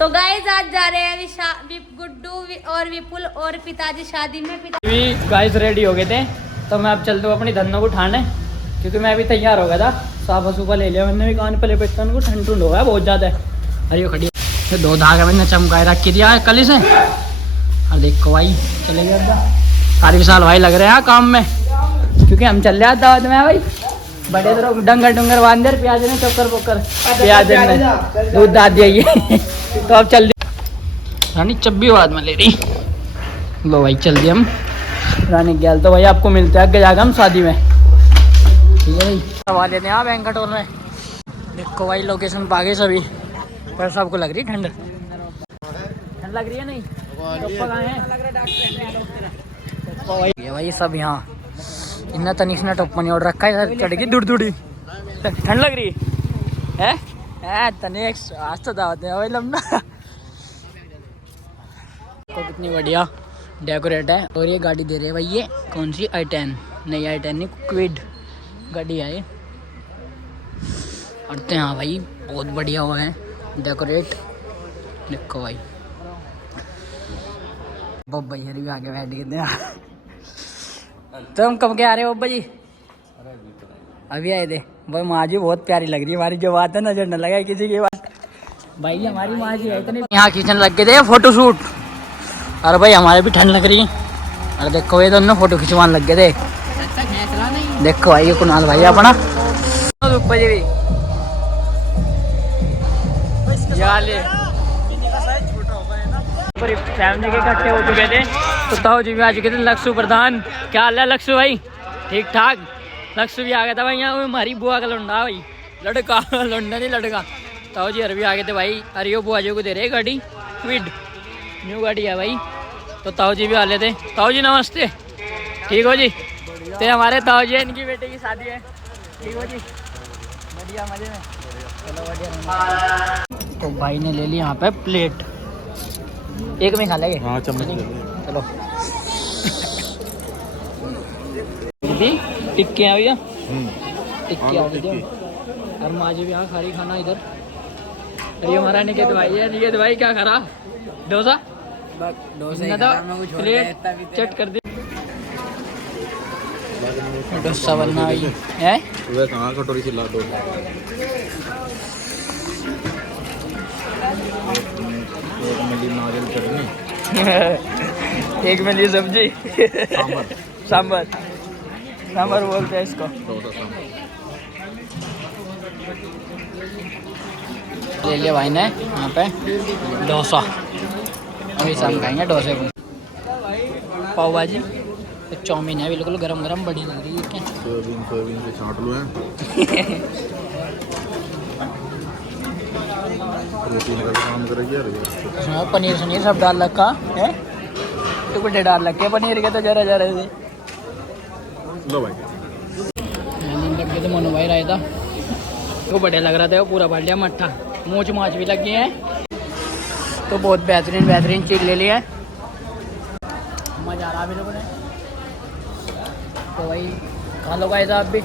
तो गाइस आज जा रहे हैं गुड्डू और विपुल और पिताजी शादी में। गाइस रेडी हो गए थे तो मैं अब चलता हूँ अपनी धनों को उठाने, क्योंकि मैं अभी तैयार हो गया था। साफा सूफा ले लिया मैंने भी, कान पे पेट को ठंड ठंड हो गया बहुत ज़्यादा। अरे खड़ी तो 2 धागे मैंने चमकाए रखी दिया है कल से। और देखो भाई चले गया सारी साल भाई लग रहे हैं काम में, क्योंकि हम चल रहे दावत में भाई। बड़े तो डंगर डुंगर बांध दे प्याज ने चक्कर पोकर प्याज में दूध दाद दिया तो अब चल दी रानी चब्बी बाद में ले रही। लो भाई चल दिए हम रानी गैल। तो भाई आपको मिलते हैं आगे जाकर हम शादी में, ठीक है भाई। करवा लेते हैं आप बैंकट हॉल में। देखो भाई लोकेशन पागे सभी, पर सबको लग रही ठंड। ठंड लग रही है नहीं तो भाई सब यहाँ इतना तनिक ने टप्पा नहीं ओढ़ रखा है, चढ़ेगी दूर दूरी। ठंड लग रही है तनिक आज तो दावत है भाई लम्बा। तो कितनी बढ़िया डेकोरेट है। और ये गाड़ी दे रहे हैं भाई, ये कौन सी i10 नहीं i10 नहीं क्विड गाड़ी है ये। और यहाँ भाई बहुत बढ़िया हुआ है डेकोरेट। देखो भाई बब्बा जी भी आगे बैठ गए थे। तो हम कब के आ रहे हो बब्बा जी? अभी आए थे भाई। माँ जी बहुत प्यारी लग रही है हमारी, जो बात है नजर न लगा किसी की बात। भाई हमारी माँ जी है इतने यहाँ खींचने लग गए थे फोटो शूट। अरे भाई हमारे भी ठंड लग रही है। अरे देखो ये दोनों फोटो खिंचवाने लग गए थे। देखो भाई ये कुणाल भाई अपना बब्बा जी भी फैमिली के इकट्ठे हो चुके थे। तो ताऊ जी भी आ चुके थे। लक्ष्य प्रधान क्या हाल है लक्ष्य भाई? ठीक ठाक। लक्ष्य भी आ गया था भाई यहाँ। हमारी बुआ का लौंडा भाई, लड़का लौंडा नहीं लड़का। ताऊ जी भी आ गए थे भाई। अरे यो बुआ जी को दे रहे गाड़ी क्विड न्यू गाड़ी है भाई। तो ताऊ जी भी आ लेते। ताऊ जी नमस्ते, ठीक हो जी? तो हमारे ताऊ जी इनकी बेटे की शादी है, ठीक हो जी? बढ़िया मजे में, चलो बढ़िया। तो भाई ने ले ली यहाँ पे प्लेट, एक में खा लेंगे। हाँ चम्मच चलो। टिक्के आ भैया, टिक्के आ गए। और माँ जी भी यहाँ खारी खाना इधर। अरे हमारा निकेत भाई है। निकेत भाई क्या खा रहा? डोसा प्लेट चट कर दे। डोसा बनना भाई है कटोरी खिला दो। नारियल चटनी एक मिली सब्जी सांबर सांबर बोलते हैं इसको। ले लिया भाई ने यहाँ पे डोसा। अभी शाम खाएंगे डोसे को। पाव भाजी तो चाउमीन है बिल्कुल गरम गरम, बड़ी लग रही है। क्या सोयाबीन के छांट लो हैं। प्रोटीन का काम करेगी। पनीर शनीर सब डाल रखा है, टुकड़े डाल रखे पनीर के। तो जरा जरा से लो भाई लग गए थे। मनु भाई रायता वो बढ़िया लग रहा था। वो पूरा भर लिया मट्ठा। मूछ माछ भी लगी है। तो बहुत बेहतरीन बेहतरीन चीज़ ले लिया है। मज़ा आ रहा है लोगों ने। तो भाई खा लो भाई साहब भी।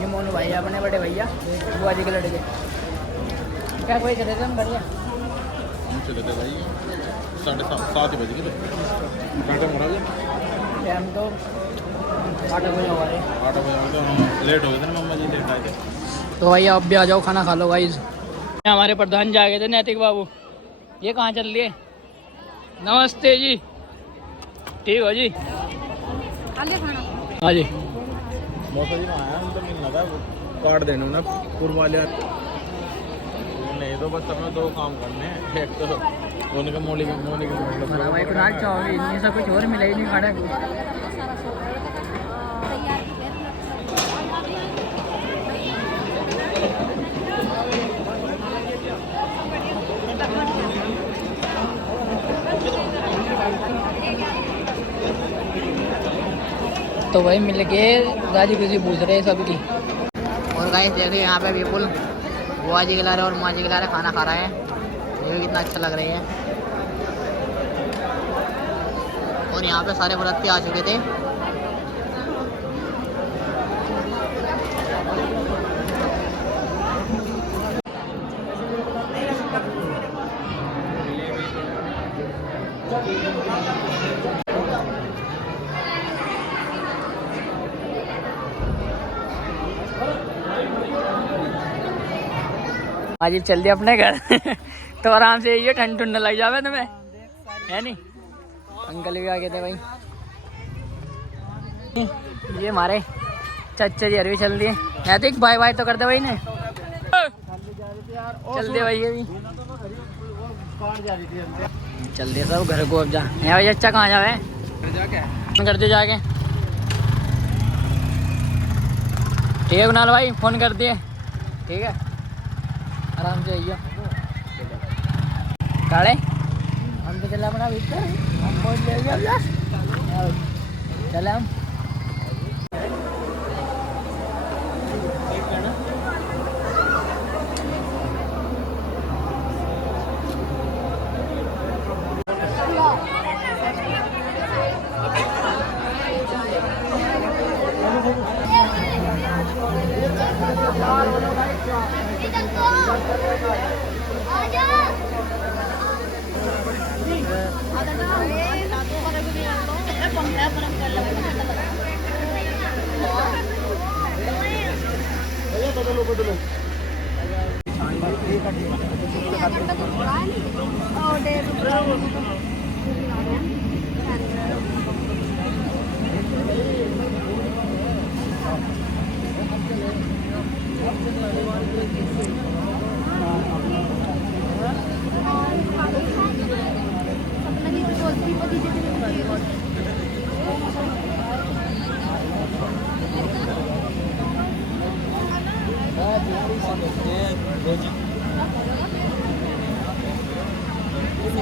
ये मोनू भाई अपने बड़े भैया बुआ जी के लड़के। क्या कोई चले थे हम बढ़िया? हम चले थे भाई 7:30 बजे के टाइम। तो 8 बजे हो गए। 8 बजे हम लेट हो गए थे ना, मम्मा जी लेट आए थे। तो भाई आप भी आ जाओ खाना खा लो गाइस। हमारे प्रधान जा गए थे नैतिक बाबू। ये कहाँ चल रही है? नमस्ते जी, ठीक हो जी? हाँ जी काट देना ना पूर्व नहीं तो बस हमें 2 काम करने हैं। एक तो उनके मोली भाई कुनाल चावल ये सब कुछ और मिला ही नहीं खाने को। तो वही मिल के राजी खुशी पूछ रहे हैं सबकी। और गाइस देखिए यहाँ पे विपुल बुआ जी खिला रहे और माँ जी खिला रहे, खाना खा रहे हैं। ये भी कितना अच्छा लग रही है। और यहाँ पे सारे बराती आ चुके थे। आज ही चल दिया अपने घर तो आराम से ये ठंड ठंड लग जावे तुम्हें, है नहीं? अंकल भी आ गए थे भाई। ये हमारे चाचा जी अरवी चल दिए। नैतिक बाय बाय तो कर दे भाई ने, चल दे भाई। ये भी चल दिया सब घर को। अब जा भाई, अच्छा कहाँ जावे? कर दे जाके। ठीक है कुणाल भाई, फोन कर दिए। ठीक है, आराम से आइए। काले हम तो चला अपना भीतर, हम पहुँच जाएंगे अब। जा चले हम।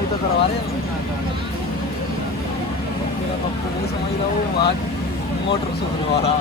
तो करवा रहे मेरा पप्पू नहीं समझ रहा, वो वहाँ मोटर सुधरने वाला।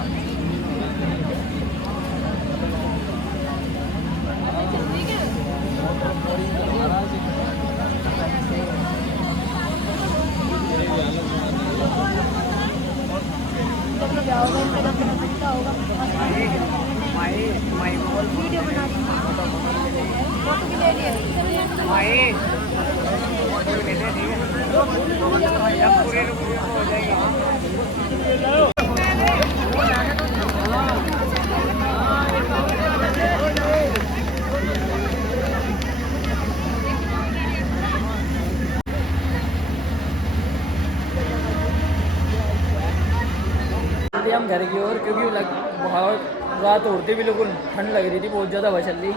हम घर की ओर, क्योंकि बहुत रात उड़ती, बिल्कुल ठंड लग रही थी, बहुत ज़्यादा हवा चल रही।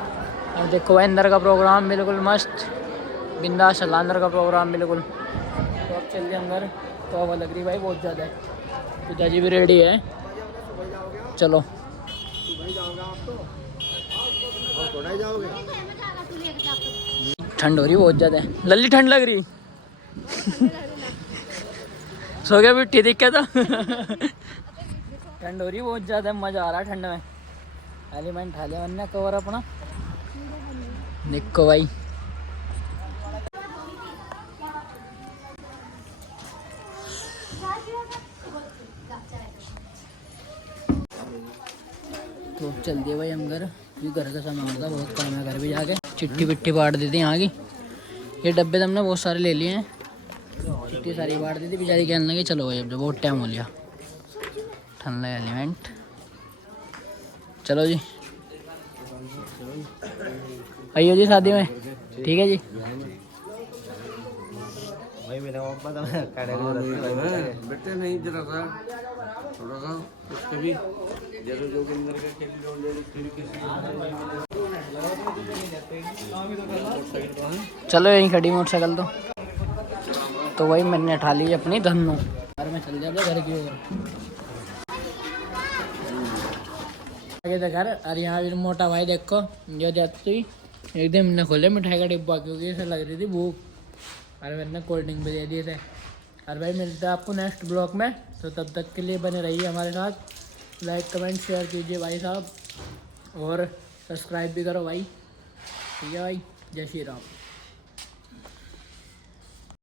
और देखो भाई अंदर का प्रोग्राम बिल्कुल मस्त, बिंदास चला अंदर का प्रोग्राम बिल्कुल। तो अब चल दिए अंदर, तो हवा लग रही भाई बहुत ज़्यादा है। पिताजी भी रेडी है, चलो। ठंड हो रही बहुत ज़्यादा है, लल्ली ठंड लग रही। सो गया बिट्टी दिख के तो। ठंड हो रही बहुत ज़्यादा, मज़ा आ रहा है ठंड में। एलिमेंट ठा लिया मैंने कवर अपना, देखो भाई। तो चल दिए भाई हम घर, क्योंकि घर का सामान था, बहुत काम है घर भी जाके। चिट्ठी विट्ठी बांट दी थी यहाँ की, ये डब्बे तो हमने बहुत सारे ले लिए हैं। चिट्ठी सारी बांट दी थी, बेचारी कहने लगी चलो भाई अब जो बहुत टाइम हो लिया। ठंडा एलिमेंट, चलो जी आइयो जी शादी में। ठीक है जी। भाई मेरा पापा तो बेटे नहीं जरा सा थोड़ा सा उसके भी जैसे जो अंदर का चलो यहीं खड़ी मोटरसाइकिल तो वही मैंने उठा ली अपनी धन्नो, घर में चल जाते घर की ओर। आगे तो घर, और यहाँ भी मोटा भाई देखो जो जाती एकदम मैंने खोले मिठाई का डिब्बा, क्योंकि ऐसा लग रही थी भूख, और मैंने कोल्ड ड्रिंक भी दे दिए थे। और भाई मिलता है आपको नेक्स्ट ब्लॉग में, तो तब तक के लिए बने रहिए हमारे साथ। लाइक कमेंट शेयर कीजिए भाई साहब, और सब्सक्राइब भी करो भाई। ठीक है भाई, जय श्री राम।